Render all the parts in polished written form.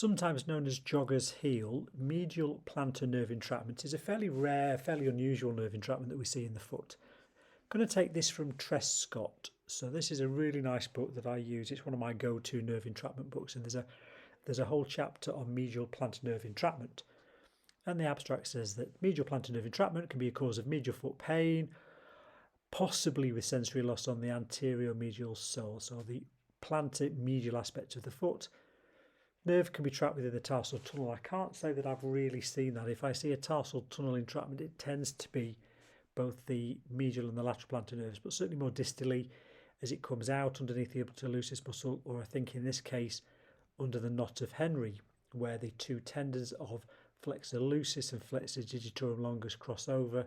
Sometimes known as jogger's heel, medial plantar nerve entrapment is a fairly rare, fairly unusual nerve entrapment that we see in the foot. I'm going to take this from Scott. So this is a really nice book that I use. It's one of my go-to nerve entrapment books, and there's a whole chapter on medial plantar nerve entrapment. And the abstract says that medial plantar nerve entrapment can be a cause of medial foot pain, possibly with sensory loss on the anterior medial sole, so the plantar medial aspect of the foot. Nerve can be trapped within the tarsal tunnel. I can't say that I've really seen that. If I see a tarsal tunnel entrapment, it tends to be both the medial and the lateral plantar nerves, but certainly more distally as it comes out underneath the abductor lucis muscle, or I think in this case under the knot of Henry, where the two tendons of flexor lucis and flexor digitorum longus cross over,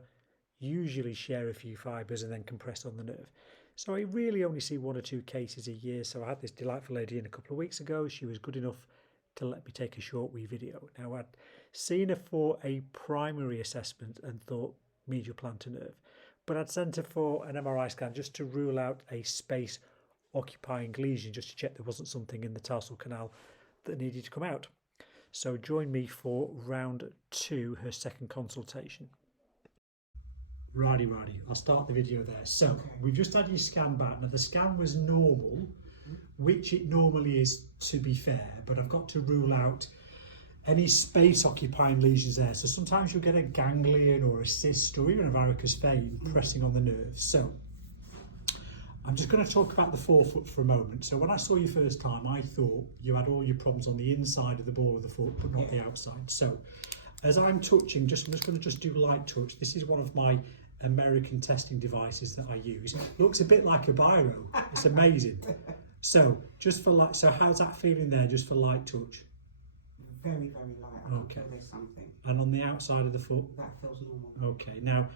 usually share a few fibres and then compress on the nerve. So I really only see one or two cases a year. So I had this delightful lady in a couple of weeks ago. She was good enough to let me take a short wee video. Now, I'd seen her for a primary assessment and thought medial plantar nerve, but I'd sent her for an MRI scan just to rule out a space occupying lesion, just to check there wasn't something in the tarsal canal that needed to come out. So join me for round 2, her second consultation. Righty, I'll start the video there. So we've just had your scan back. Now the scan was normal, which it normally is, to be fair, but I've got to rule out any space occupying lesions there. So sometimes you'll get a ganglion or a cyst or even a varicose vein pressing on the nerve. So I'm just going to talk about the forefoot for a moment. So when I saw you first time, I thought you had all your problems on the inside of the ball of the foot, but not the outside. So as I'm touching, I'm just going to do light touch. This is one of my American testing devices that I use. Looks a bit like a biro. It's amazing. So just for light, so how's that feeling there, just for light touch? Very, very light. I can feel there's something. And on the outside of the foot? That feels normal. Okay, now,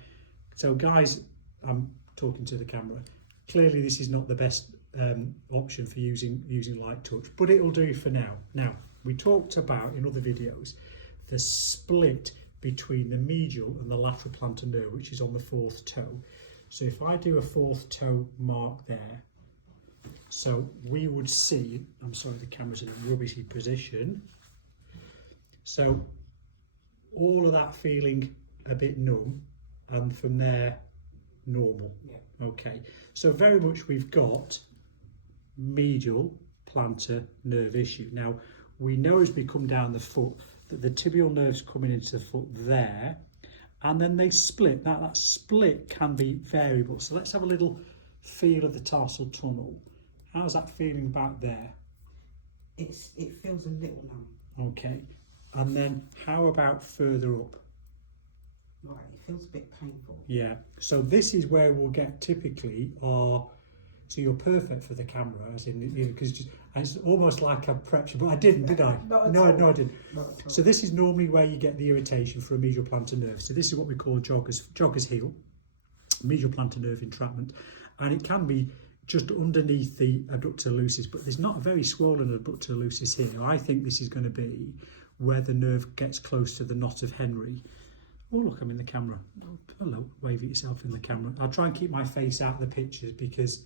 so guys, I'm talking to the camera. Clearly this is not the best option for using light touch, but it'll do for now. Now, we talked about in other videos the split between the medial and the lateral plantar nerve, which is on the 4th toe. So if I do a 4th toe mark there, so we would see, I'm sorry, the camera's in a rubbishy position. So all of that feeling a bit numb, and from there, normal. Yeah. Okay, so very much we've got medial plantar nerve issue. Now, we know as we come down the foot that the tibial nerves coming into the foot there, and then they split. Now that split can be variable. So let's have a little feel of the tarsal tunnel. How's that feeling about there? It feels a little numb. Okay, and then how about further up? Right, it feels a bit painful. Yeah, so this is where we'll get typically our, so you're perfect for the camera, as in, because it's almost like I prepped you, but I didn't, did I? No, I didn't. So this is normally where you get the irritation for a medial plantar nerve. So this is what we call jogger's heel, medial plantar nerve entrapment, and it can be just underneath the abductor lucis, but there's not a very swollen abductor lucis here. I think this is going to be where the nerve gets close to the knot of Henry. Oh look, I'm in the camera. Oh, hello, wave at yourself in the camera. I'll try and keep my face out of the pictures because,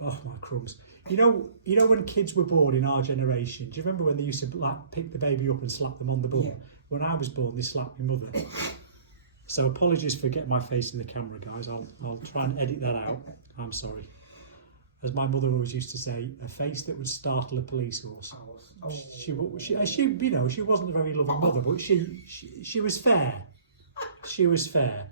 oh my crumbs. You know when kids were born in our generation, do you remember when they used to like pick the baby up and slap them on the bum? Yeah. When I was born, they slapped my mother. So apologies for getting my face in the camera, guys. I'll try and edit that out. I'm sorry. As my mother always used to say, a face that would startle a police horse. She you know, she wasn't a very loving mother, but she was fair. She was fair.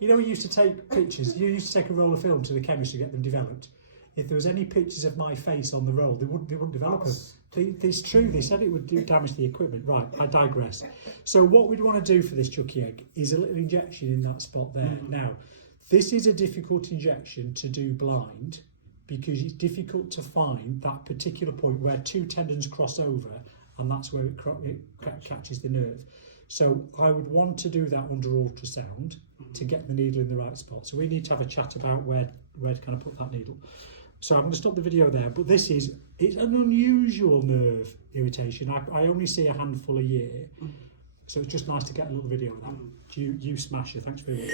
You know, we used to take pictures. You used to take a roll of film to the chemist to get them developed. If there was any pictures of my face on the roll, they wouldn't develop them. It's true. They said it would do damage to the equipment. Right, I digress. So what we'd want to do for this chucky egg is a little injection in that spot there. Now, this is a difficult injection to do blind, because it's difficult to find that particular point where two tendons cross over, and that's where it catches the nerve. So I would want to do that under ultrasound to get the needle in the right spot. So we need to have a chat about where to kind of put that needle. So I'm going to stop the video there, but it's an unusual nerve irritation. I only see a handful a year, so it's just nice to get a little video of that. You smash it. Thanks very much.